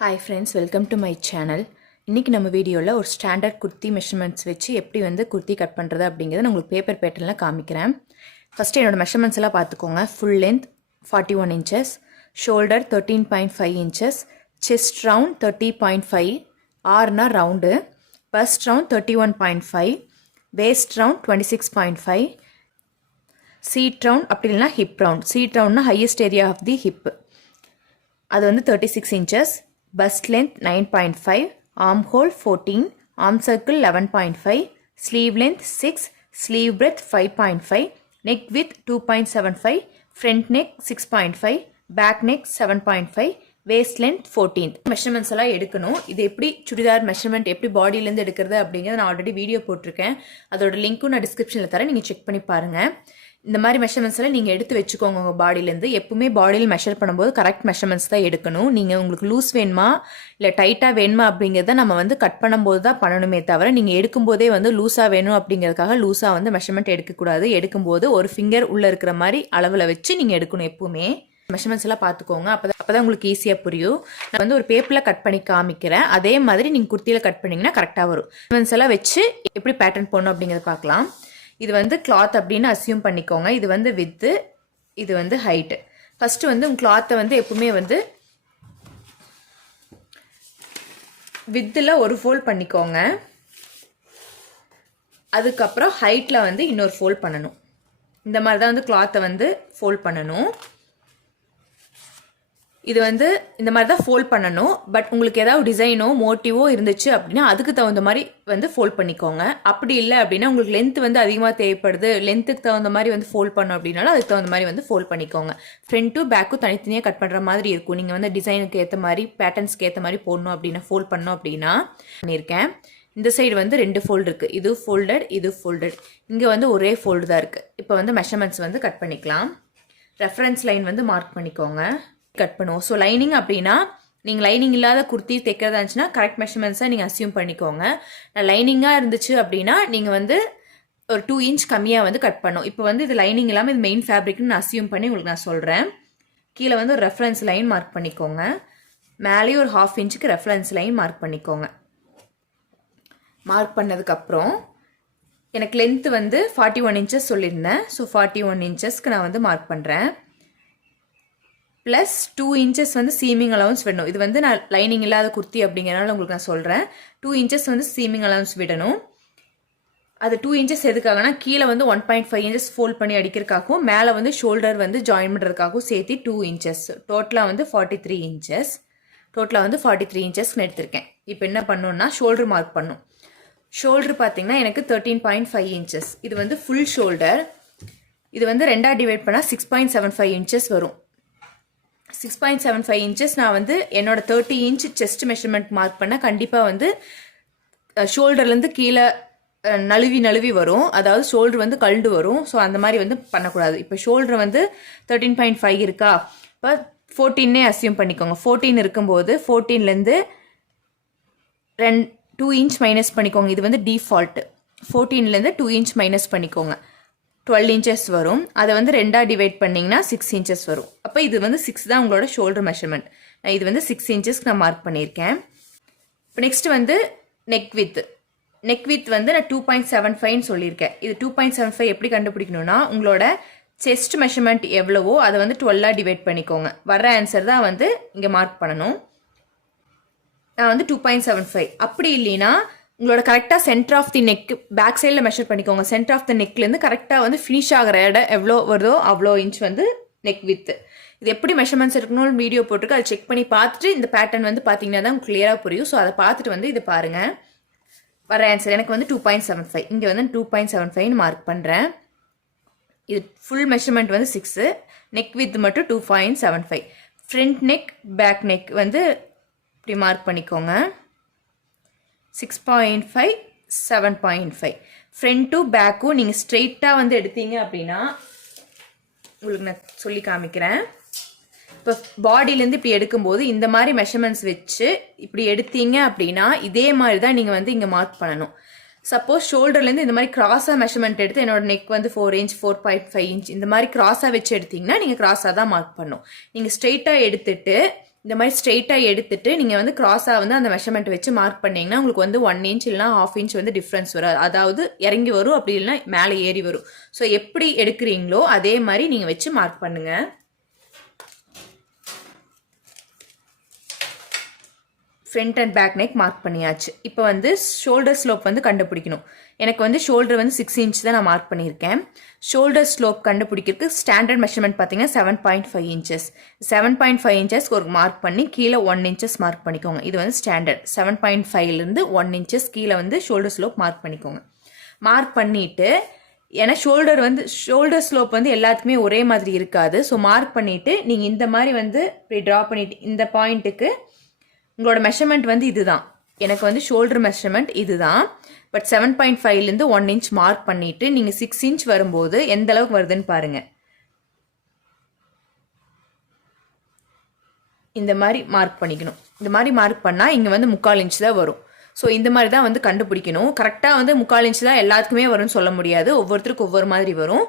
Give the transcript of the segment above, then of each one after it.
Hi friends welcome to my channel இன்றைக்கி நம்ம வீடியோவில் ஒரு ஸ்டாண்டர்ட் குர்த்தி மெஷர்மெண்ட்ஸ் வச்சு எப்படி வந்து குர்த்தி கட் பண்ணுறது அப்படிங்கிறத நான் உங்களுக்கு பேப்பர் பேட்டர்னில் காமிக்கிறேன். ஃபஸ்ட்டு என்னோடய மெஷர்மெண்ட்ஸ் எல்லாம் பார்த்துக்கோங்க. Full length forty one inches shoulder thirteen point five inches chest round thirty point five ஆர்னா round bust round thirty one point five waist round twenty six point five seat round அப்படி இல்லைனா hip round seat ரவுண்ட்னா highest area of the hip அது வந்து thirty six inches bust length nine point five arm hole fourteen arm circle eleven point five sleeve length six sleeve breadth five point five neck width two point seven five front neck six point five back neck seven point five waist length fourteen measurements எல்லாம் எடுக்கணும். இது எப்படி churidar measurement எப்படி பாடியிலேருந்து எடுக்கிறது அப்படிங்கிறத நான் already video போட்டிருக்கேன். அதோட லிங்க்கும் நான் டிஸ்கிரிப்ஷனில் தரேன். நீங்கள் செக் பண்ணி பாருங்கள் இந்த மாதிரி மெஷர்மெண்ட்ஸ்லாம் நீங்கள் எடுத்து வச்சுக்கோங்க உங்கள் பாடியிலேருந்து எப்பவுமே பாடியில் மெஷர் பண்ணும்போது கரெக்ட் மெஷர்மெண்ட்ஸ் தான் எடுக்கணும். நீங்கள் உங்களுக்கு லூஸ் வேணுமா? இல்லை டைட்டாக வேணுமா அப்படிங்கிறத நம்ம வந்து கட் பண்ணும்போது தான் பண்ணணுமே தவிர நீங்கள் எடுக்கும்போதே வந்து லூஸாக வேணும் அப்படிங்கிறதுக்காக லூஸாக வந்து மெஷர்மெண்ட் எடுக்கக்கூடாது. எடுக்கும்போது ஒரு ஃபிங்கர் உள்ளே இருக்கிற மாதிரி அளவில் வச்சு நீங்கள் எடுக்கணும் எப்பவுமே. மெஷர்மெண்ட்ஸ் எல்லாம் பார்த்துக்கோங்க. அப்போ அப்போ தான் உங்களுக்கு ஈஸியாக புரியும். நான் வந்து ஒரு பேப்பரில் கட் பண்ணி காமிக்கிறேன். அதே மாதிரி நீங்கள் குர்த்தியில் கட் பண்ணிங்கன்னா கரெக்டாக வரும். மெஷர்மெண்ட்ஸ் எல்லாம் வச்சு எப்படி பேட்டர்ன் போடணும் அப்படிங்கிறத பார்க்கலாம். இது வந்து கிளாத் அப்படின்னு அசியூம் பண்ணிக்கோங்க. இது வந்து வித்து இது வந்து ஹைட்டு ஃபஸ்ட்டு வந்து உங்கள் கிளாத்தை வந்து எப்பவுமே வந்து வித்தில் ஒரு ஃபோல்ட் பண்ணிக்கோங்க. அதுக்கப்புறம் ஹைட்டில் வந்து இன்னொரு ஃபோல்ட் பண்ணணும். இந்த மாதிரி தான் வந்து கிளாத்தை வந்து ஃபோல்ட் பண்ணணும். இது வந்து இந்த மாதிரி தான் ஃபோல்ட் பண்ணணும். பட் உங்களுக்கு ஏதாவது டிசைனோ மோட்டிவோ இருந்துச்சு அப்படின்னா அதுக்கு தகுந்த மாதிரி வந்து ஃபோல்ட் பண்ணிக்கோங்க. அப்படி இல்லை அப்படின்னா உங்களுக்கு லென்த் வந்து அதிகமாக தேவைப்படுது. லென்த்துக்கு தகுந்த மாதிரி வந்து ஃபோல்ட் பண்ணோம் அப்படின்னாலும் அதுக்கு தகுந்த மாதிரி வந்து ஃபோல்ட் பண்ணிக்கோங்க. ஃப்ரண்ட்டும் பேக்கும் தனித்தனியாக கட் பண்ணுற மாதிரி இருக்கும். நீங்கள் வந்து டிசைனுக்கு ஏற்ற மாதிரி பேட்டர்ன்ஸ்க்கு ஏற்ற மாதிரி போடணும் அப்படின்னா ஃபோல்ட் பண்ணோம் அப்படின்னா பண்ணியிருக்கேன் இந்த சைடு வந்து ரெண்டு ஃபோல்டு இருக்குது இது ஃபோல்டட் இது ஃபோல்டட் இங்கே வந்து ஒரே ஃபோல்டு தான் இருக்குது இப்போ வந்து மெஷர்மெண்ட்ஸ் வந்து கட் பண்ணிக்கலாம். ரெஃபரன்ஸ் லைன் வந்து மார்க் பண்ணிக்கோங்க. கட் பண்ணுவோம். ஸோ லைனிங் அப்படின்னா நீங்கள் லைனிங் இல்லாத குர்த்தி தைக்கிறதா இருந்துச்சுன்னா கரெக்ட் மெஷர்மெண்ட்ஸை நீங்கள் அசியூம் பண்ணிக்கோங்க. நான் லைனிங்காக இருந்துச்சு அப்படின்னா நீங்கள் வந்து ஒரு டூ இன்ச் கம்மியாக வந்து கட் பண்ணும். இப்போ வந்து இது லைனிங் இல்லாமல் இது மெயின் ஃபேப்ரிக்னு நான் அசியூம் பண்ணி உங்களுக்கு நான் சொல்கிறேன் கீழே வந்து ஒரு ரெஃபரன்ஸ் லைன் மார்க் பண்ணிக்கோங்க. மேலேயும் ஒரு ஹாஃப் இன்ச்சுக்கு ரெஃபரன்ஸ் லைன் மார்க் பண்ணிக்கோங்க. மார்க் பண்ணதுக்கப்புறம் எனக்கு லென்த்து வந்து ஃபார்ட்டி ஒன் இன்ச்சஸ் சொல்லியிருந்தேன். ஸோ ஃபார்ட்டி ஒன் இன்ச்சஸ்க்கு நான் வந்து மார்க் பண்ணுறேன் ப்ளஸ் டூ இன்ச்சஸ் வந்து சீமிங் அலவுன்ஸ் விடணும். இது வந்து நான் லைனிங் இல்லாத குர்த்தி அப்படிங்கிறனால உங்களுக்கு நான் சொல்கிறேன் டூ இன்ச்சஸ் வந்து சீமிங் அலவுன்ஸ் விடணும். அது டூ இன்ச்சஸ் எதுக்காகனா கீழே வந்து one point five inches fold பண்ணி அடிக்கிறதுக்காகவும் மேலே வந்து ஷோல்டர் வந்து ஜாயின் பண்ணுறதுக்காகவும் சேர்த்து டூ இன்ச்சஸ் டோட்டலாக வந்து ஃபார்ட்டி த்ரீ இன்ச்சஸ் டோட்டலாக வந்து ஃபார்ட்டி த்ரீ இன்ச்சஸ்னு எடுத்திருக்கேன். இப்போ என்ன பண்ணணும்னா ஷோல்டர் மார்க் பண்ணும். ஷோல்டர் பார்த்தீங்கன்னா எனக்கு தேர்ட்டீன் பாயிண்ட் ஃபைவ் இன்ச்சஸ் இது வந்து ஃபுல் ஷோல்டர் இது வந்து ரெண்டாக டிவைட் பண்ணால் six point seven five inches வரும். Six point seven five inches நான் வந்து என்னோட thirty inch chest measurement mark பண்ணால் கண்டிப்பாக வந்து ஷோல்டர்லேருந்து கீழே நழுவி நழுவி வரும். அதாவது ஷோல்டர் வந்து கழுண்டு வரும். ஸோ அந்த மாதிரி வந்து பண்ணக்கூடாது. இப்போ ஷோல்டர் வந்து தேர்ட்டீன் பாயிண்ட் ஃபைவ் இருக்கா? இப்போ ஃபோர்டீன்னே அசியூம் பண்ணிக்கோங்க. ஃபோர்டீன் இருக்கும்போது ஃபோர்டீன்லேருந்து ரெண் டூ இன்ச் மைனஸ் பண்ணிக்கோங்க. இது வந்து டிஃபால்ட்டு ஃபோர்டீன்லேருந்து டூ இன்ச் மைனஸ் பண்ணிக்கோங்க. டுவெல் இன்ச்சஸ் வரும். அதை வந்து ரெண்டாக டிவைட் பண்ணிங்கன்னா சிக்ஸ் இன்ச்சஸ் வரும். அப்போ இது வந்து சிக்ஸ் தான் உங்களோட ஷோல்டர் மெஷர்மெண்ட் நான் இது வந்து சிக்ஸ் இன்ச்சஸ்க்கு நான் மார்க் பண்ணியிருக்கேன். இப்போ நெக்ஸ்ட் வந்து நெக் வித் நெக் வித் வந்து நான் டூ பாயிண்ட் செவன் ஃபைவ்னு சொல்லியிருக்கேன். இது டூ பாயிண்ட் செவன் ஃபைவ் எப்படி கண்டுபிடிக்கணும்னா உங்களோட செஸ்ட் மெஷர்மெண்ட் எவ்வளவோ அதை வந்து டுவெல்லாக டிவைட் பண்ணிக்கோங்க. வர்ற ஆன்சர் தான் வந்து இங்கே மார்க் பண்ணணும். நான் வந்து டூ பாயிண்ட் செவன் ஃபைவ் அப்படி இல்லைன்னா உங்களோட கரெக்டாக centre of the neck back சைடில் மெஷர் பண்ணிக்கோங்க. சென்டர் ஆஃப் த நெக்லேருந்து கரெக்டாக வந்து ஃபினிஷ் ஆகிற இடம் எவ்வளோ வருதோ அவ்வளோ இன்ச் வந்து நெக் வித்து இது எப்படி மெஷர்மெண்ட்ஸ் இருக்கணும்னு வீடியோ போட்டிருக்கு. அதை செக் பண்ணி பார்த்துட்டு இந்த பேட்டர்ன் வந்து பார்த்தீங்கன்னா தான் கிளியராக புரியும். ஸோ அதை பார்த்துட்டு வந்து இது பாருங்கள் வர ஆன்சர் எனக்கு வந்து டூ பாயிண்ட் செவன் ஃபைவ் இங்கே வந்து டூ பாயிண்ட் செவன் ஃபைவ்னு மார்க் பண்ணுறேன் இது ஃபுல் மெஷர்மெண்ட் வந்து சிக்ஸு நெக் வித் மட்டும் two point seven five front neck back neck வந்து இப்படி மார்க் பண்ணிக்கோங்க. Six point five seven point five ஃப்ரண்ட்டும் பேக்கும் நீங்கள் ஸ்ட்ரெயிட்டாக வந்து எடுத்தீங்க அப்படின்னா உங்களுக்கு நான் சொல்லி காமிக்கிறேன். இப்போ பாடியிலேருந்து இப்படி எடுக்கும்போது இந்த மாதிரி மெஷர்மெண்ட்ஸ் வச்சு இப்படி எடுத்தீங்க அப்படின்னா இதே மாதிரி தான் நீங்கள் வந்து இங்கே மார்க் பண்ணணும். சப்போஸ் ஷோல்டர்லேருந்து இந்த மாதிரி கிராஸாக மெஷர்மெண்ட் எடுத்து என்னோட நெக் வந்து four inch four point five inch இந்த மாதிரி கிராஸாக வச்சு எடுத்தீங்கன்னா நீங்கள் கிராஸாக தான் மார்க் பண்ணும் நீங்கள் ஸ்ட்ரெயிட்டாக எடுத்துட்டு இந்த மாதிரி ஸ்ட்ரெயிட்டாக எடுத்துட்டு நீங்கள் வந்து கிராஸாக வந்து அந்த மெஷர்மெண்ட் வச்சு மார்க் பண்ணிங்கன்னா உங்களுக்கு வந்து ஒன் இன்ச் இல்லைனா ஹாஃப் இன்ச் வந்து டிஃப்ரென்ஸ் வரும் அதாவது இறங்கி வரும் அப்படி இல்லைன்னா மேலே ஏறி வரும். ஸோ எப்படி எடுக்கிறீங்களோ அதே மாதிரி நீங்கள் வச்சு மார்க் பண்ணுங்கள் front and back neck mark பண்ணியாச்சு. இப்போ வந்து ஷோல்டர் ஸ்லோப் வந்து கண்டுபிடிக்கணும். எனக்கு வந்து ஷோல்டர் வந்து சிக்ஸ் இன்ச் தான் நான் மார்க் பண்ணியிருக்கேன். ஷோல்டர் ஸ்லோப் கண்டுபிடிக்கிறதுக்கு ஸ்டாண்டர்ட் மெஷர்மெண்ட் பார்த்தீங்கன்னா seven point five inches seven point five inches ஒரு மார்க் பண்ணி கீழே ஒன் இன்ச்சஸ் மார்க் பண்ணிக்கோங்க. இது வந்து ஸ்டாண்டர்ட் செவன் பாயிண்ட் ஃபைவ்லேருந்து ஒன் இன்ச்சஸ் கீழே வந்து ஷோல்டர் ஸ்லோப் மார்க் பண்ணிக்கோங்க. மார்க் பண்ணிவிட்டு ஏன்னா ஷோல்டர் வந்து ஷோல்டர் ஸ்லோப் வந்து எல்லாத்துக்குமே ஒரே மாதிரி இருக்காது. ஸோ மார்க் பண்ணிவிட்டு நீங்கள் இந்த மாதிரி வந்து இப்படி ட்ரா பண்ணிவிட்டு இந்த பாயிண்ட்டுக்கு உங்களோட மெஷர்மெண்ட் வந்து இதுதான். எனக்கு வந்து ஷோல்டர் மெஷர்மெண்ட் இதுதான். பட் செவன் பாயிண்ட் ஃபைவ்லேருந்து ஒன் இன்ச் மார்க் பண்ணிட்டு நீங்கள் சிக்ஸ் இன்ச் வரும்போது எந்த அளவுக்கு வருதுன்னு பாருங்க. இந்த மாதிரி மார்க் பண்ணிக்கணும். இந்த மாதிரி மார்க் பண்ணால் இங்கே வந்து முக்கால் இன்ச் தான் வரும். ஸோ இந்த மாதிரி தான் வந்து கண்டுபிடிக்கணும். கரெக்டாக வந்து முக்கால் இன்ச் தான் எல்லாத்துக்குமே வரும்னு சொல்ல முடியாது. ஒவ்வொருத்தருக்கும் ஒவ்வொரு மாதிரி வரும்.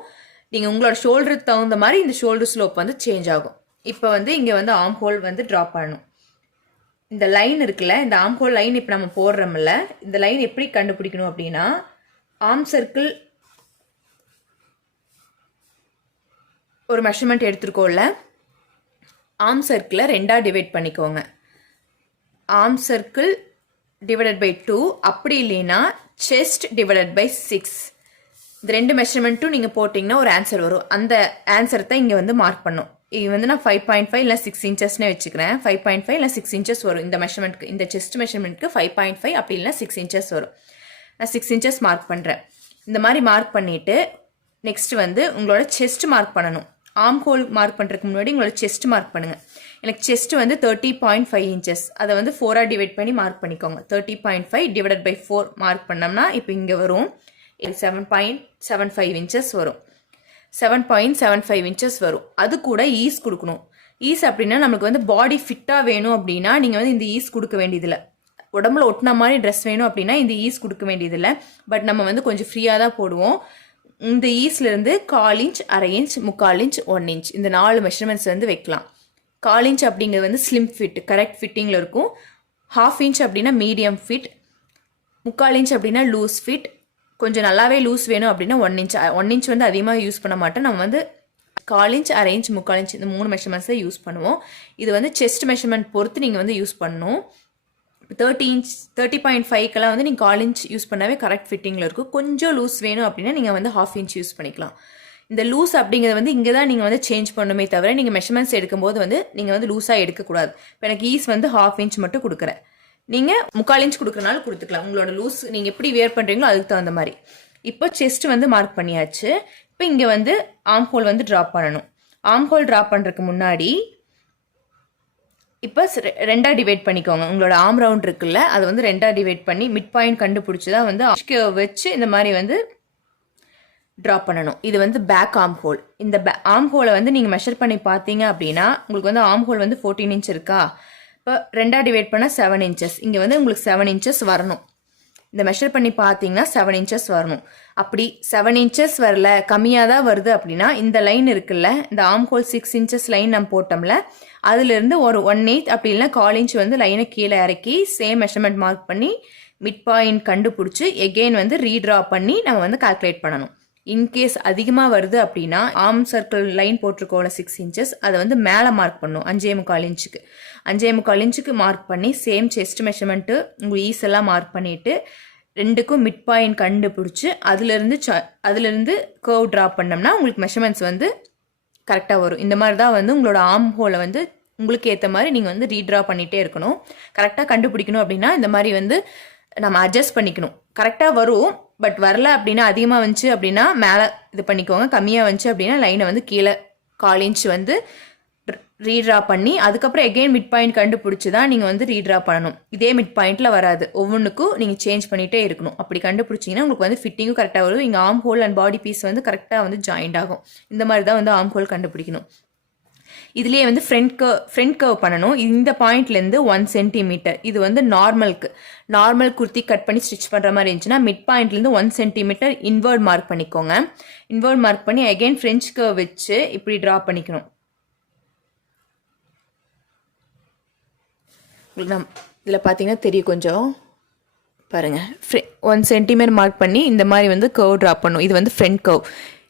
நீங்கள் உங்களோட ஷோல்டருக்கு தகுந்த மாதிரி இந்த ஷோல்டர் ஸ்லோப் வந்து சேஞ்ச் ஆகும். இப்போ வந்து இங்கே வந்து ஆம் ஹோல் வந்து ட்ரா பண்ணணும். இந்த லைன் இருக்குல்ல இந்த ஆம்ஹோல் லைன் இப்போ நம்ம போடுறோம்ல இந்த லைன் எப்படி கண்டுபிடிக்கணும் அப்படின்னா ஆம் சர்க்கிள் ஒரு மெஷர்மெண்ட் எடுத்துருக்கோம்ல ஆம் சர்க்கிளை ரெண்டாக டிவைட் பண்ணிக்கோங்க. ஆம் சர்க்கிள் டிவைடட் பை டூ அப்படி இல்லைன்னா செஸ்ட் டிவைடட் பை சிக்ஸ் இந்த ரெண்டு மெஷர்மெண்ட்டும் நீங்கள் போட்டிங்கன்னா ஒரு ஆன்சர் வரும். அந்த ஆன்சர் தான் இங்கே வந்து மார்க் பண்ணும். இது வந்து நான் ஃபைவ் பாயிண்ட் ஃபைவ் இல்லை சிக்ஸ் இன்ச்சஸ்னே வச்சுக்கிறேன். ஃபைவ் பாயிண்ட் ஃபைவ் இல்லை சிக்ஸ் இன்ச்சஸ் வரும். இந்த மெஷர்மெண்ட்க்கு இந்த செஸ்ட் மெஷர்மெண்ட்க்கு ஃபைவ் பாயிண்ட் ஃபைவ் அப்படி இல்லைனா சிக்ஸ் இன்ச்சஸ் வரும். நான் சிக்ஸ் இன்ச்சஸ் மார்க் பண்ணுறேன் இந்த மாதிரி மார்க் பண்ணிவிட்டு நெக்ஸ்ட் வந்து உங்களோட செஸ்ட் மார்க் பண்ணணும். ஆம் ஹோல் மார்க் பண்ணுறதுக்கு முன்னாடி உங்களோட செஸ்ட் மார்க் பண்ணுங்கள் எனக்கு செஸ்ட் வந்து தேர்ட்டி பாயிண்ட் ஃபைவ் இன்ச்சஸ் அதை வந்து ஃபோராக டிவைட் பண்ணி மார்க் பண்ணிக்கோங்க. Thirty point five divided by four mark பண்ணோம்னா இப்போ இங்கே வரும். Seven point seven five inches வரும். Seven point seven five inches வரும். அது கூட ஈஸ் கொடுக்கணும். ஈஸ் அப்படின்னா நமக்கு வந்து பாடி ஃபிட்டாக வேணும் அப்படின்னா நீங்கள் வந்து இந்த ஈஸ் கொடுக்க வேண்டியதில்லை. உடம்புல ஒட்டின மாதிரி ட்ரெஸ் வேணும் அப்படின்னா இந்த ஈஸ் கொடுக்க வேண்டியதில்லை. பட் நம்ம வந்து கொஞ்சம் ஃப்ரீயாக தான் போடுவோம். இந்த ஈஸ்லேருந்து கால் இன்ச் அரை இன்ச் முக்கால் இன்ச் ஒன் இன்ச் இந்த நாலு மெஷர்மெண்ட்ஸ் வந்து வைக்கலாம். கால் இன்ச் அப்படிங்கிறது வந்து ஸ்லிம் ஃபிட் கரெக்ட் ஃபிட்டிங்கில் இருக்கும். ஹாஃப் இன்ச் அப்படின்னா மீடியம் ஃபிட் முக்கால் இன்ச் அப்படின்னா லூஸ் ஃபிட் கொஞ்சம் நல்லாவே லூஸ் வேணும் அப்படின்னா ஒன் இன்ச் ஒன் இன்ச் வந்து அதிகமாக யூஸ் பண்ண மாட்டோம். நம்ம வந்து கால் இன்ச் அரை இன்ச் முக்கால் இன்ச் இந்த மூணு மெஷர்மெண்ட்ஸ் தான் யூஸ் பண்ணுவோம். இது வந்து செஸ்ட் மெஷர்மெண்ட் பொறுத்து நீங்கள் வந்து யூஸ் பண்ணணும். தேர்ட்டி இன்ச் தேர்ட்டி பாயிண்ட் ஃபைவ்க்கெல்லாம் வந்து நீங்கள் கால் இன்ச் யூஸ் பண்ணாவே கரெக்ட் ஃபிட்டிங்கில் இருக்கும். கொஞ்சம் லூஸ் வேணும் அப்படின்னா நீங்கள் வந்து ஹாஃப் இன்ச் யூஸ் பண்ணிக்கலாம். இந்த லூஸ் அப்படிங்கிறது வந்து இங்கே தான் நீங்கள் வந்து சேஞ்ச் பண்ணுமே தவிர நீங்கள் மெஷர்மெண்ட்ஸ் எடுக்கும்போது வந்து நீங்கள் வந்து லூஸாக எடுக்கக்கூடாது. இப்போ எனக்கு ஈஸ் வந்து ஹாஃப் இன்ச் மட்டும் கொடுக்குறேன். நீங்கள் முக்கால் இன்ச் கொடுக்குறனால கொடுத்துக்கலாம். உங்களோட லூஸ் நீங்கள் எப்படி வேர் பண்ணுறீங்களோ அதுக்கு தகுந்த மாதிரி. இப்போ செஸ்ட் வந்து மார்க் பண்ணியாச்சு. இப்போ இங்கே வந்து ஆம் ஹோல் வந்து ட்ராப் பண்ணணும். ஆம் ஹோல் ட்ராப் பண்ணுறதுக்கு முன்னாடி இப்போ ரெண்டாக டிவைட் பண்ணிக்கோங்க. உங்களோட ஆம் ரவுண்ட் இருக்குல்ல அதை வந்து ரெண்டாக டிவைட் பண்ணி மிட் பாயிண்ட் கண்டுபிடிச்சி தான் வந்து வச்சு இந்த மாதிரி வந்து ட்ரா பண்ணணும். இது வந்து பேக் ஆம் ஹோல் இந்த பே ஆம் ஹோலை வந்து நீங்கள் மெஷர் பண்ணி பார்த்தீங்க அப்படின்னா உங்களுக்கு வந்து ஆம் ஹோல் வந்து ஃபோர்டீன் இன்ச் இருக்கா? இப்போ ரெண்டாக டிவைட் பண்ணால் செவன் இன்ச்சஸ் இங்கே வந்து உங்களுக்கு செவன் இன்ச்சஸ் வரணும். இந்த மெஷர் பண்ணி பார்த்தீங்கன்னா செவன் இன்ச்சஸ் வரணும். அப்படி செவன் இன்ச்சஸ் வரல கம்மியாக தான் வருது அப்படின்னா இந்த லைன் இருக்குல்ல இந்த ஆம்கோல் சிக்ஸ் இன்ச்சஸ் லைன் நம்ம போட்டோம்ல அதுலேருந்து ஒரு ஒன் எயிட் அப்படி இல்லைனா கால் இன்ச் வந்து லைனை கீழே இறக்கி சேம் மெஷர்மெண்ட் மார்க் பண்ணி மிட் பாயிண்ட் கண்டுபிடிச்சி எகெயின் வந்து ரீட்ரா பண்ணி நம்ம வந்து கால்குலேட் பண்ணணும். இன்கேஸ் அதிகமாக வருது அப்படின்னா ஆம் சர்க்கிள் லைன் போட்டிருக்கோம்ல சிக்ஸ் இன்ச்சஸ் அதை வந்து மேலே மார்க் பண்ணும் அஞ்சே முக்கால் இன்ச்சுக்கு அஞ்சே முக்கால் இன்ச்சுக்கு மார்க் பண்ணி சேம் செஸ்ட் மெஷர்மெண்ட்டு உங்கள் ஈஸெல்லாம் மார்க் பண்ணிவிட்டு ரெண்டுக்கும் மிட் பாயிண்ட் கண்டுபிடிச்சி அதுலேருந்து ச அதுலேருந்து கர்வ் ட்ரா பண்ணோம்னா உங்களுக்கு மெஷர்மெண்ட்ஸ் வந்து கரெக்டாக வரும். இந்த மாதிரி தான் வந்து உங்களோட ஆம் ஹோலை வந்து உங்களுக்கு ஏற்ற மாதிரி நீங்கள் வந்து ரீட்ரா பண்ணிகிட்டே இருக்கணும். கரெக்டாக கண்டுபிடிக்கணும் அப்படின்னா இந்த மாதிரி வந்து நம்ம அட்ஜஸ்ட் பண்ணிக்கணும். கரெக்டாக வரும். பட் வரல அப்படின்னா அதிகமாக வந்துச்சு அப்படின்னா மேலே இது பண்ணிக்கோங்க. கம்மியாக வந்துச்சு அப்படின்னா லைனை வந்து கீழே கால் இன்ச் வந்து ரீட்ரா பண்ணி அதுக்கப்புறம் எகெயின் மிட் பாயிண்ட் கண்டுபிடிச்சி தான் நீங்கள் வந்து ரீட்ரா பண்ணணும். இதே மிட் பாயிண்ட்டில் வராது. ஒவ்வொன்றுக்கும் நீங்கள் சேஞ்ச் பண்ணிகிட்டே இருக்கணும். அப்படி கண்டுபிடிச்சிங்கன்னா உங்களுக்கு வந்து ஃபிட்டிங்கும் கரெக்டாக வரும். இங்கே ஆம் ஹோல் அண்ட் பாடி பீஸ் வந்து கரெக்டாக வந்து ஜாயிண்ட் ஆகும். இந்த மாதிரி தான் வந்து ஆம் ஹோல் கண்டுபிடிக்கணும். இதுலேயே வந்து ஃப்ரண்ட் கர்வ் ஃப்ரண்ட் கர்வ் பண்ணணும். இந்த பாயிண்ட்லேருந்து ஒன் சென்டிமீட்டர் இது வந்து நார்மலுக்கு நார்மல் குர்த்தி கட் பண்ணி ஸ்டிச் பண்ணுற மாதிரி இருந்துச்சுன்னா மிட் பாயிண்ட்லேருந்து ஒன் சென்டிமீட்டர் இன்வர்ட் மார்க் பண்ணிக்கோங்க. இன்வர்ட் மார்க் பண்ணி அகைன் ஃப்ரெஞ்ச் கர்வ் வச்சு இப்படி ட்ரா பண்ணிக்கணும். உங்களுக்கு நம் இதில் பார்த்தீங்கன்னா தெரியும் கொஞ்சம். பாருங்கள் ஃப்ரெ ஒன் சென்டிமீட்டர் மார்க் பண்ணி இந்த மாதிரி வந்து கர்வ் ட்ரா பண்ணும். இது வந்து ஃப்ரண்ட் கர்வ்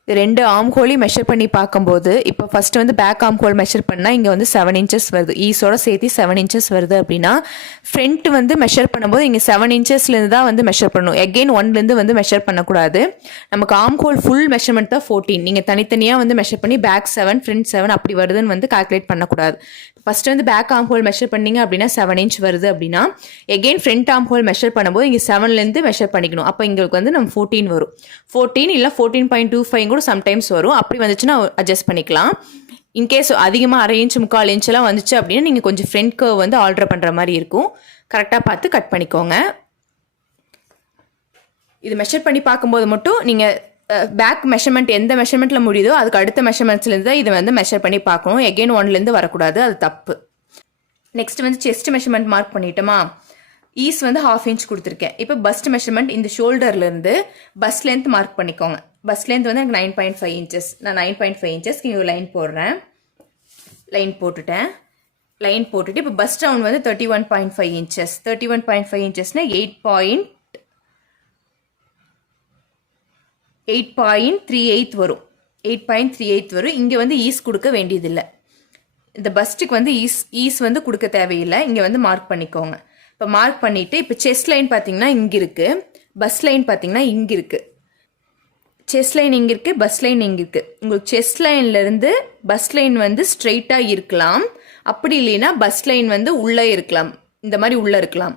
ரெண்டு ஆம் ஹோலி மெஷர் பண்ணி பார்க்கும்போது இப்போ ஃபஸ்ட்டு வந்து பேக் ஆம் ஹோல் மெஷர் பண்ணால் இங்கே வந்து செவன் இன்ச்சஸ் வருது. ஈஸோட சேர்த்து செவன் இன்ச்சஸ் வருது அப்படின்னா ஃப்ரண்ட் வந்து மெஷர் பண்ணும்போது இங்கே செவன் இன்ச்சஸ்லேருந்து தான் வந்து மெஷர் பண்ணணும். எகெயின் ஒன்லேருந்து வந்து மெஷர் பண்ணக்கூடாது. நமக்கு ஆம் ஹோல் ஃபுல் மெஷர்மெண்ட் தான் ஃபோர்டீன் நீங்கள் தனித்தனியாக வந்து மெஷர் பண்ணி பேக் செவன் ஃப்ரண்ட் செவன் அப்படி வருதுன்னு வந்து கால்குலேட் பண்ணக்கூடாது. ஃபஸ்ட்டு வந்து பேக் ஆம் ஹோல் மெஷர் பண்ணீங்க அப்படின்னா செவன் இன்ச் வருது அப்படின்னா again front arm hole measure பண்ணும்போது இங்கே செவன்லேருந்து மெஷர் பண்ணிக்கணும். அப்போ எங்களுக்கு வந்து நம்ம ஃபோர்டீன் வரும். ஃபோர்டீன் இல்லை ஃபோர்டீன் பாயிண்ட் டூ ஃபைவ் கூட சம்டைம்ஸ் வரும். அப்படி வந்துச்சுன்னா அட்ஜஸ்ட் பண்ணிக்கலாம். இன்கேஸ் அதிகமாக அரை இன்ச் முக்கால் இன்ச்செல்லாம் வந்துச்சு அப்படின்னா நீங்கள் கொஞ்சம் ஃப்ரண்ட் கர்வ் வந்து ஆல்டர் பண்ணுற மாதிரி இருக்கும். கரெக்டாக பார்த்து கட் பண்ணிக்கோங்க. இது மெஷர் பண்ணி பார்க்கும்போது மட்டும் நீங்கள் பேக் மெஷர்மெண்ட் எந்த மெஷர்மெண்ட்டில் முடியுதோ அதுக்கு அடுத்த மெஷர்மெண்ட்ஸ்லேருந்து தான் இதை வந்து மெஷர் பண்ணி பார்க்கணும். எகெயின் ஒன்லேருந்து வரக்கூடாது. அது தப்பு. நெக்ஸ்ட் வந்து செஸ்ட் மெஷர்மெண்ட் மார்க் பண்ணிட்டோமா? ஈஸ் வந்து ஹாஃப் இன்ச் கொடுத்துருக்கேன். இப்போ பஸ்ட் மெஷர்மெண்ட் இந்த ஷோல்டர்லேருந்து பஸ் லென்த் மார்க் பண்ணிக்கோங்க. பஸ் லென்த் வந்து எனக்கு நைன் பாயிண்ட் ஃபைவ் இன்ச்சஸ் நான் நைன் பாயிண்ட் ஃபைவ் இன்ச்சஸ் இங்கே லைன் போடுறேன். லைன் போட்டுட்டேன். லைன் போட்டுட்டு இப்போ பஸ் டவுன் வந்து thirty one point five inches thirty one point five இன்ச்சஸ்னால் eight point eight point three eight வரும். எயிட் பாயிண்ட் த்ரீ எயித் வரும். இங்கே வந்து ஈஸ் கொடுக்க வேண்டியதில்லை. இந்த பஸ்ட்டுக்கு வந்து ஈஸ் ஈஸ் வந்து கொடுக்க தேவையில்லை. இங்கே வந்து மார்க் பண்ணிக்கோங்க. இப்போ மார்க் பண்ணிவிட்டு இப்போ செஸ் லைன் பார்த்தீங்கன்னா இங்கே இருக்குது பஸ் லைன் பார்த்தீங்கன்னா இங்கே இருக்குது செஸ் லைன் எங்கே இருக்குது பஸ் லைன் எங்கே இருக்குது உங்களுக்கு செஸ் லைன்லேருந்து பஸ் லைன் வந்து ஸ்ட்ரெயிட்டாக இருக்கலாம். அப்படி இல்லைன்னா பஸ் லைன் வந்து உள்ளே இருக்கலாம். இந்த மாதிரி உள்ளே இருக்கலாம்.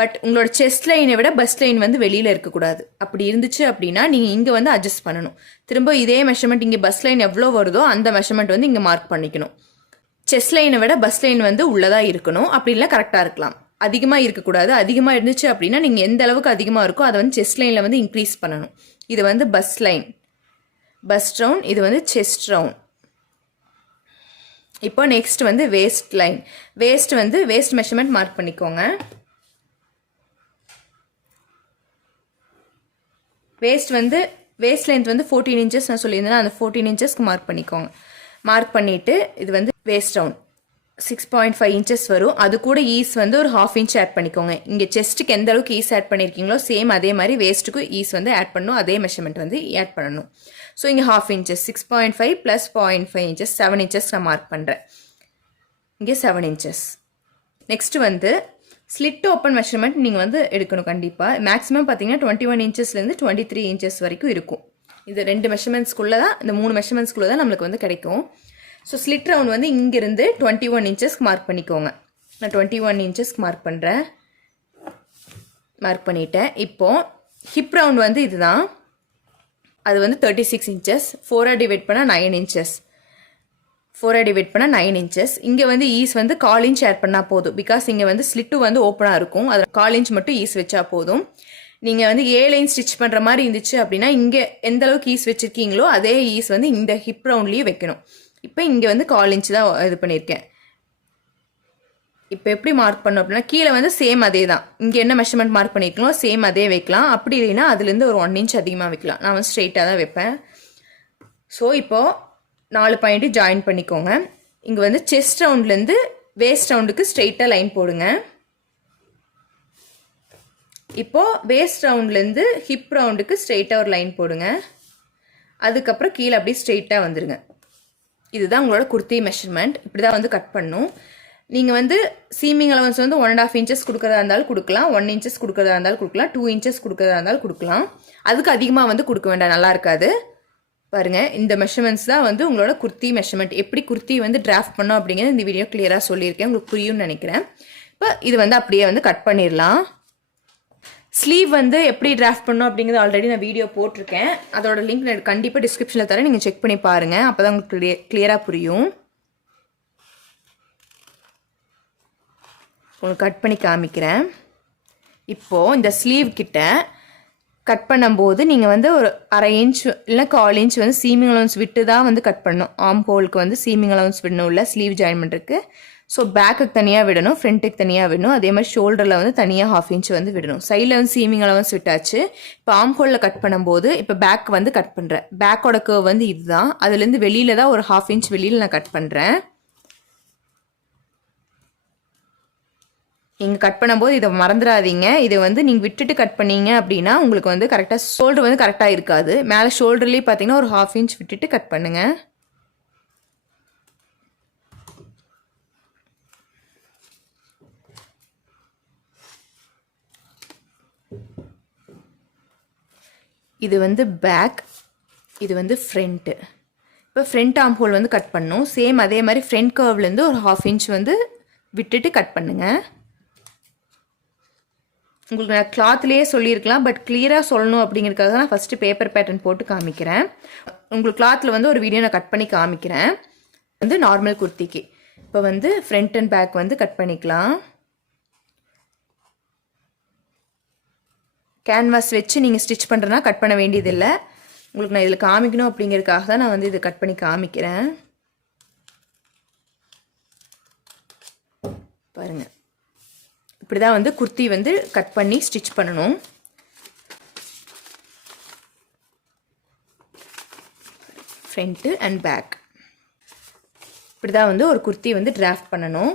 பட் உங்களோட செஸ்ட் லைனை விட பஸ் லைன் வந்து வெளியில் இருக்கக்கூடாது. அப்படி இருந்துச்சு அப்படின்னா நீங்கள் இங்கே வந்து அட்ஜஸ்ட் பண்ணணும். திரும்ப இதே மெஷர்மெண்ட் இங்கே பஸ் லைன் எவ்வளோ வருதோ அந்த மெஷர்மெண்ட் வந்து இங்கே மார்க் பண்ணிக்கணும். செஸ் லைனை விட பஸ் லைன் வந்து உள்ளதாக இருக்கணும். அப்படி இல்லை கரெக்டாக இருக்கலாம். அதிகமாக இருக்கக்கூடாது. அதிகமாக இருந்துச்சு அப்படின்னா நீங்கள் எந்த அளவுக்கு அதிகமாக இருக்கோ அதை வந்து செஸ்ட் லைனில் வந்து இன்க்ரீஸ் பண்ணணும். இது வந்து பஸ் லைன் பஸ் ரவுண்ட் இது வந்து செஸ்ட் ரவுண்ட் இப்போ நெக்ஸ்ட் வந்து வேஸ்ட் லைன் வேஸ்ட் வந்து வேஸ்ட் மெஷர்மெண்ட் மார்க் பண்ணிக்கோங்க. வேஸ்ட் வந்து வேஸ்ட் லென்த் வந்து ஃபோர்டீன் இன்ச்சஸ் நான் சொல்லியிருந்தேன்னா அந்த ஃபோர்டீன் இன்ச்சஸ்க்கு மார்க் பண்ணிக்கோங்க. மார்க் பண்ணிவிட்டு இது வந்து waist round six point five inches வரும். அது கூட ஈஸ் வந்து ஒரு ஹாஃப் இன்ச் ஆட் பண்ணிக்கோங்க. இங்கே செஸ்ட்டுக்கு எந்த அளவுக்கு ஈஸ் ஆட் பண்ணியிருக்கீங்களோ சேம் அதே மாதிரி வேஸ்ட்டுக்கும் ஈஸ் வந்து ஆட் பண்ணணும். அதே மெஷர்மெண்ட் வந்து ஆட் பண்ணணும். ஸோ இங்கே half inches six point five plus point five inches seven inches நான் மார்க் பண்ணுறேன் இங்கே செவன் இன்ச்சஸ் நெக்ஸ்ட்டு வந்து ஸ்லிட் ஓப்பன் மெஷர்மெண்ட் நீங்கள் வந்து எடுக்கணும் கண்டிப்பாக மேக்ஸிமம் பார்த்தீங்கன்னா டுவெண்ட்டி ஒன் இன்ச்சஸ்லேருந்து டுவெண்ட்டி த்ரீ இன்ச்சஸ் வரைக்கும் இருக்கும். இது ரெண்டு மெஷர்மெண்ட்ஸ்க்குள்ளே தான் இந்த மூணு மெஷர்மெண்ட்ஸ்க்குள்ளே தான் நம்மளுக்கு வந்து கிடைக்கும். ஸோ ஸ்லிட் ரவுண்ட் வந்து இங்கேருந்து டுவெண்ட்டி ஒன் இன்ச்சஸ்க்கு மார்க் பண்ணிக்கோங்க. நான் டுவெண்ட்டி ஒன் இன்ச்சஸ்க்கு மார்க் பண்ணுறேன் மார்க் பண்ணிட்டேன். இப்போது ஹிப் ரவுண்ட் வந்து இதுதான். அது வந்து தேர்ட்டி சிக்ஸ் இன்ச்சஸ் ஃபோராக டிவைட் பண்ணால் நைன் இன்ச்சஸ் ஃபோராக டிவைட் பண்ணால் நைன் இன்ச்சஸ் இங்கே வந்து ஈஸ் வந்து கால் இன்ச் ஆட் பண்ணால் போதும். பிகாஸ் இங்கே வந்து ஸ்லிட்டு வந்து ஓப்பனாக இருக்கும். அது கால் இன்ச் மட்டும் ஈஸ் வச்சா போதும். நீங்கள் வந்து ஏழு இன்ச் ஸ்டிச் பண்ணுற மாதிரி இருந்துச்சு அப்படின்னா இங்கே எந்த அளவுக்கு ஈஸ் வச்சுருக்கீங்களோ அதே ஈஸ் வந்து இந்த ஹிப் ரவுண்ட்லேயே வைக்கணும். இப்போ இங்கே வந்து கால் இன்ச் தான் இது பண்ணியிருக்கேன். இப்போ எப்படி மார்க் பண்ணோம் அப்படின்னா கீழே வந்து சேம் அதே தான் இங்கே என்ன மெஷர்மெண்ட் மார்க் பண்ணியிருக்கோம் சேம் அதே வைக்கலாம். அப்படி இல்லைன்னா அதுலேருந்து ஒரு ஒன் இன்ச் அதிகமாக வைக்கலாம். நான் வந்து ஸ்ட்ரெயிட்டாக தான் வைப்பேன். ஸோ இப்போது நாலு பாயிண்ட்டு ஜாயின் பண்ணிக்கோங்க. இங்கே வந்து செஸ்ட் ரவுண்ட்லேருந்து வேஸ்ட் ரவுண்டுக்கு ஸ்ட்ரெயிட்டாக லைன் போடுங்க. இப்போது வேஸ்ட் ரவுண்ட்லேருந்து ஹிப் ரவுண்டுக்கு ஸ்ட்ரெயிட்டாக ஒரு லைன் போடுங்க. அதுக்கப்புறம் கீழே அப்படியே ஸ்ட்ரெயிட்டாக வந்துடுங்க இதுதான் உங்களோட குர்த்தி மெஷர்மெண்ட் இப்படி தான் வந்து கட் பண்ணும். நீங்கள் வந்து சீமிங் அலவன்ஸ் வந்து ஒன் அண்ட் ஆஃப் இன்ச்சஸ் கொடுக்குறதா இருந்தாலும் கொடுக்கலாம். ஒன் இன்ச்சஸ் கொடுக்குறதா இருந்தாலும் கொடுக்கலாம். டூ இன்ச்சஸ் கொடுக்குறதா இருந்தாலும் கொடுக்கலாம். அதுக்கு அதிகமாக வந்து கொடுக்க வேண்டாம். நல்லா இருக்காது. பாருங்கள் இந்த மெஷர்மெண்ட்ஸ் தான் வந்து உங்களோட குர்த்தி மெஷர்மெண்ட் எப்படி குர்த்தி வந்து டிராஃப்ட் பண்ணோம் அப்படிங்கிறது இந்த வீடியோ கிளியராக சொல்லியிருக்கேன். உங்களுக்கு புரியும்னு நினைக்கிறேன். இப்போ இது வந்து அப்படியே வந்து கட் பண்ணிடலாம். ஸ்லீவ் வந்து எப்படி டிராஃப்ட் பண்ணும் அப்படிங்கிறது ஆல்ரெடி நான் வீடியோ போட்டிருக்கேன். அதோட லிங்க் நான் கண்டிப்பாக டிஸ்கிரிப்ஷனில் தரேன். நீங்கள் செக் பண்ணி பாருங்கள் அப்போ தான் உங்களுக்கு கிளியர் கிளியராக புரியும். உங்களுக்கு கட் பண்ணி காமிக்கிறேன். இப்போது இந்த ஸ்லீவ் கிட்ட கட் பண்ணும்போது நீங்கள் வந்து ஒரு அரை இன்ச் இல்லை கால் இன்ச் வந்து சீமிங் அலவுன்ஸ் விட்டு தான் வந்து கட் பண்ணணும். ஆம் ஹோலுக்கு வந்து சீமிங் அலவுன்ஸ் விடணும் இல்லை ஸ்லீவ் ஜாயின் பண்ணுறதுக்கு ஸோ பேக்குக்கு தனியாக விடணும் ஃப்ரண்ட்டுக்கு தனியாக விடணும். அதே மாதிரி ஷோல்டரில் வந்து தனியாக ஹாஃப் இன்ச் வந்து விடணும். சைடில் வந்து சீமிங் அலவன்ஸ் விட்டாச்சு இப்போ ஆம் ஹோலில் கட் பண்ணும்போது இப்போ பேக் வந்து கட் பண்ணுறேன் பேக்கோட கர்வ் வந்து இதுதான். அதுலேருந்து வெளியில் தான் ஒரு ஹாஃப் இன்ச் வெளியில் நான் கட் பண்ணுறேன் நீங்கள் கட் பண்ணும்போது இதை மறந்துடாதீங்க. இதை வந்து நீங்கள் விட்டுட்டு கட் பண்ணீங்க அப்படின்னா உங்களுக்கு வந்து கரெக்டாக ஷோல்டர் வந்து கரெக்டாக இருக்காது. மேலே ஷோல்டர்லேயே பார்த்தீங்கன்னா ஒரு ஹாஃப் இன்ச் விட்டுட்டு கட் பண்ணுங்கள் இது வந்து பேக் இது வந்து ஃப்ரண்ட்டு இப்போ ஃப்ரண்ட் ஆம் ஹோல் வந்து கட் பண்ணும். சேம் அதே மாதிரி ஃப்ரண்ட் கர்வ்லேருந்து ஒரு ஹாஃப் இன்ச் வந்து விட்டுட்டு கட் பண்ணுங்கள் உங்களுக்கு நான் கிளாத்லேயே சொல்லியிருக்கலாம் பட் கிளியராக சொல்லணும் அப்படிங்கிறதுக்காக நான் ஃபஸ்ட்டு பேப்பர் பேட்டர்ன் போட்டு காமிக்கிறேன். உங்களுக்கு கிளாத்தில் வந்து ஒரு வீடியோ நான் கட் பண்ணி காமிக்கிறேன். வந்து நார்மல் குர்த்திக்கு. இப்போ வந்து ஃப்ரண்ட் அண்ட் பேக் வந்து கட் பண்ணிக்கலாம். கேன்வாஸ் வச்சு நீங்கள் ஸ்டிச் பண்ணுறனா கட் பண்ண வேண்டியதில்லை. உங்களுக்கு நான் இதில் காமிக்கணும் அப்படிங்கிறதுக்காக தான் நான் வந்து இதை கட் பண்ணி காமிக்கிறேன். பாருங்கள் இப்படி தான் வந்து குர்த்தி வந்து கட் பண்ணி ஸ்டிச் பண்ணணும். ஃப்ரண்ட்டு அண்ட் பேக் இப்படி தான் வந்து ஒரு குர்த்தி வந்து டிராஃப்ட் பண்ணணும்.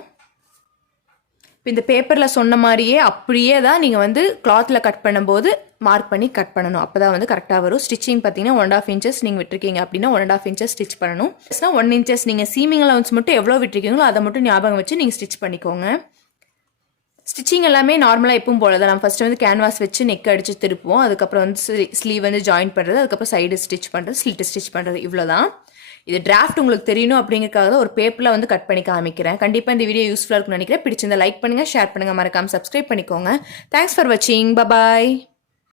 இந்த பேப்பரில் சொன்ன மாதிரியே அப்படியே தான் நீங்கள் வந்து கிளாத்தில் கட் பண்ணும்போது மார்க் பண்ணி கட் பண்ணணும். அப்போ தான் வந்து கரெக்டாக வரும். ஸ்டிச்சிங் பார்த்தீங்கன்னா ஒன் ஆஃப் இன்ச்சஸ் நீங்கள் விட்டுருக்கீங்க அப்படின்னா one and half inches stitch பண்ணணும். ஒன் இன்ச்சஸ் நீங்கள் சீமிங் அலவன்ஸ் மட்டும் எவ்வளோ விட்டுருக்கீங்களோ அதை மட்டும் ஞாபகம் வச்சு நீங்கள் ஸ்டிச் பண்ணிக்கோங்க. ஸ்டிச்சிங் எல்லாமே நார்மலாக எப்பவும் போல தான். நம்ம ஃபஸ்ட்டு வந்து கேன்வாஸ் வச்சு நெக் அடித்து திருப்புவோம். அதுக்கப்புறம் வந்து ஸ்லீவ் வந்து ஜாயின் பண்ணுறது அதுக்கப்புறம் சைடு ஸ்டிச் பண்ணுறது ஸ்லிட்டு ஸ்டிச் பண்ணுறது இவ்வளோ தான் இது டிராஃப்ட் உங்களுக்கு தெரியணும் அப்படிங்கிறதுக்காக தான் ஒரு பேப்பரில் வந்து கட் பண்ணி காமிக்கிறேன். கண்டிப்பாக இந்த வீடியோ யூஸ்ஃபுல்லாக இருக்கும்னு நினைக்கிறேன். பிடிச்சிருந்தா லைக் பண்ணுங்கள் ஷேர் பண்ணுங்கள் மறக்காமல் சப்ஸ்கிரைப் பண்ணிக்கோங்க. தேங்க்ஸ் ஃபார் வாட்சிங் பபாய்